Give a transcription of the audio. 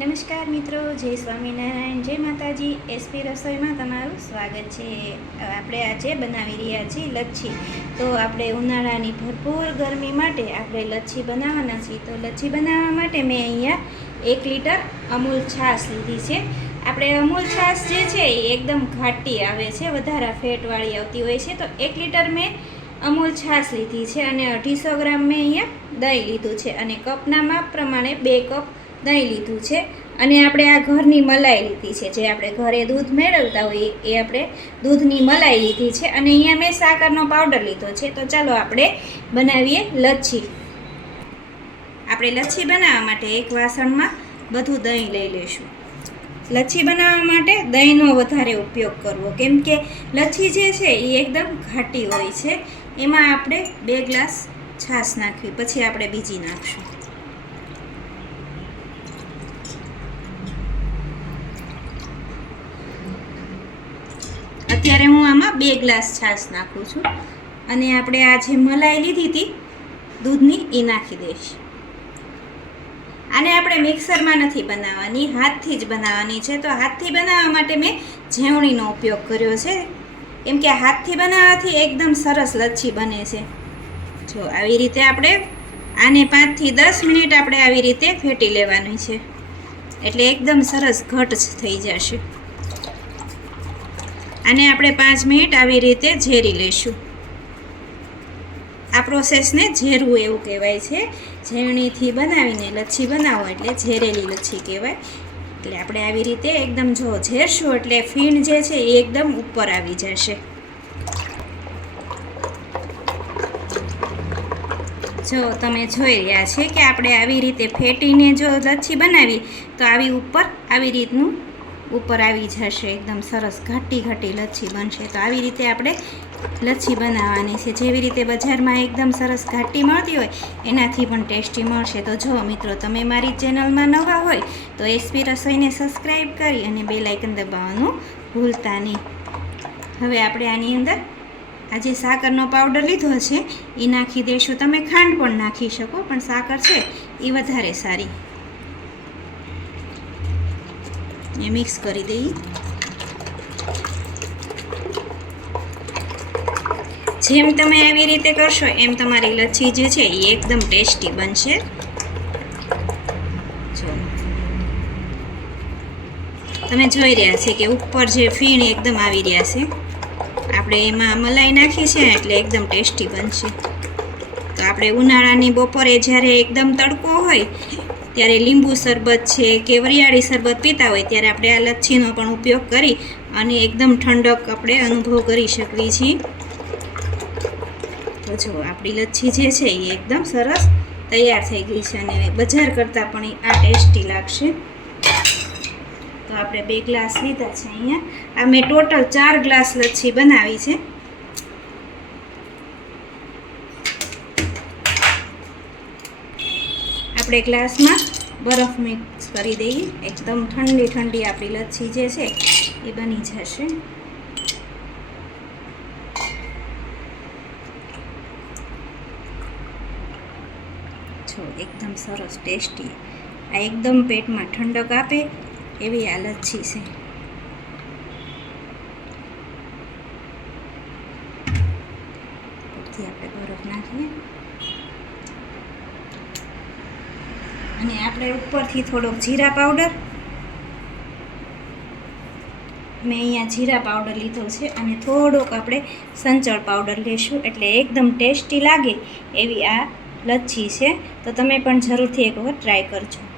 નમસ્કાર મિત્રો, જય સ્વામિનારાયણ, જય માતાજી. એસપી રસોઈમાં તમારું સ્વાગત છે. આપણે આજે બનાવી રહ્યા છીએ લચ્છી. તો આપણે ઉનાળાની ભરપૂર ગરમી માટે આપણે લચ્છી બનાવવાના છીએ. તો લચ્છી બનાવવા માટે મેં અહીંયા એક લીટર અમૂલ છાશ લીધી છે. આપણે અમૂલ છાશ જે છે એ એકદમ ઘાટી આવે છે, વધારે ફેટવાળી આવતી હોય છે. તો એક લીટર મેં અમૂલ છાશ લીધી છે અને અઢીસો ગ્રામ મેં અહીંયા દહીં લીધું છે. અને કપના માપ પ્રમાણે બે કપ દહીં લીધું છે. અને આપણે આ ઘરની મલાઈ લીધી છે. જે આપણે ઘરે દૂધ મેળવતા હોઈએ એ આપણે દૂધની મલાઈ લીધી છે. અને અહીંયા મેં સાકરનો પાવડર લીધો છે. તો ચાલો આપણે બનાવીએ લચ્છી. આપણે લચ્છી બનાવવા માટે એક વાસણમાં બધું દહીં લઈ લઈશું. લચ્છી બનાવવા માટે દહીંનો વધારે ઉપયોગ કરવો. કેમ કે લચ્છી જે છે એ એકદમ ઘાટી હોય છે. એમાં આપણે બે ગ્લાસ છાશ નાખવી. પછી આપણે બીજી નાખશું. અત્યારે હું આમાં બે ગ્લાસ છાશ નાખું છું. અને આપણે આ જે મલાઈ લીધી હતી, દૂધની એ નાખી દઈશ. આને આપણે મિક્સરમાં નથી બનાવવાની, હાથથી જ બનાવવાની છે. તો હાથથી બનાવવા માટે મેં ઝેવણીનો ઉપયોગ કર્યો છે. કેમ કે હાથથી બનાવવાથી એકદમ સરસ લચ્છી બને છે. જો આવી રીતે આપણે આને પાંચથી દસ મિનિટ આપણે આવી રીતે ફેટી લેવાની છે. એટલે એકદમ સરસ ઘટ થઈ જશે. આને આપણે પાંચ મિનિટ આવી રીતે ઝેરી લઈશું. આ પ્રોસેસને ઝેરવું એવું કહેવાય છે. ઝેરણીથી બનાવીને લચ્છી બનાવો એટલે ઝેરેલી લચ્છી કહેવાય. એટલે આપણે આવી રીતે એકદમ જો ઝેરશું એટલે ફીણ જે છે એ એકદમ ઉપર આવી જશે. જો તમે જોઈ રહ્યા છે કે આપણે આવી રીતે ફેટીને જો લચ્છી બનાવી, તો આવી ઉપર આવી રીતનું ઉપર આવી જશે, એકદમ સરસ ઘાટી ઘાટી લચ્છી બનશે. તો આવી રીતે આપણે લચ્છી બનાવવાની છે. જેવી રીતે બજારમાં એકદમ સરસ ઘાટી મળતી હોય, એનાથી પણ ટેસ્ટી મળશે. તો જો મિત્રો, તમે મારી ચેનલમાં નવા હોય, તો એસપી રસોઈને સબસ્ક્રાઈબ કરી અને બે લાઇકન દબાવવાનું ભૂલતા નહીં. હવે આપણે આની અંદર આ જે સાકરનો પાવડર લીધો છે, એ નાખી દેશું તમે ખાંડ પણ નાખી શકો, પણ સાકર છે, એ વધારે સારી. એ મિક્સ કરી દઈએ જેમ તમે આવી રીતે કરશો એમ તમારી લચ્છી જે છે એ એકદમ ટેસ્ટી બનશે. તમે જોઈ રહ્યા છે કે ઉપર જે ફીણ એકદમ આવી રહ્યા છે. આપણે એમાં મલાઈ નાખી છે એટલે એકદમ ટેસ્ટી બનશે. તો આપણે ઉનાળાની બપોરે જ્યારે એકદમ તડકો હોય ત્યારે લીંબુ શરબત છે કે વરિયાળી શરબત પીતા હોય ત્યારે આપણે આ લચ્છીનો પણ ઉપયોગ કરી અને એકદમ ઠંડક આપણે અનુભવ કરી શકીએ છીએ. તો જો આપણી લચ્છી જે છે એ એકદમ સરસ તૈયાર થઈ ગઈ છે અને બજાર કરતાં પણ આ ટેસ્ટી લાગશે. તો આપણે બે ગ્લાસ લીધા છે અહીંયા. આ મેં ટોટલ ચાર ગ્લાસ લચ્છી બનાવી છે. આપણે ગ્લાસમાં બરફ મિક્સ કરી દઈએ. એકદમ ઠંડી ઠંડી આપણી લચ્છી જે છે એ બની જશે. જો, એકદમ સરસ ટેસ્ટી. આ એકદમ પેટમાં ઠંડક આપે એવી આ લચ્છી છે. ઉપરથી આપણે બરફ નાખીએ. અને આપણે ઉપરથી થોડોક જીરા પાવડર. મેં અહીંયા જીરા પાવડર લીધો છે અને થોડોક આપણે સંચળ પાવડર લેશું એટલે એકદમ ટેસ્ટી લાગે એવી આ લચ્છી છે. તો તમે પણ જરૂરથી એક વખત ટ્રાય કરજો.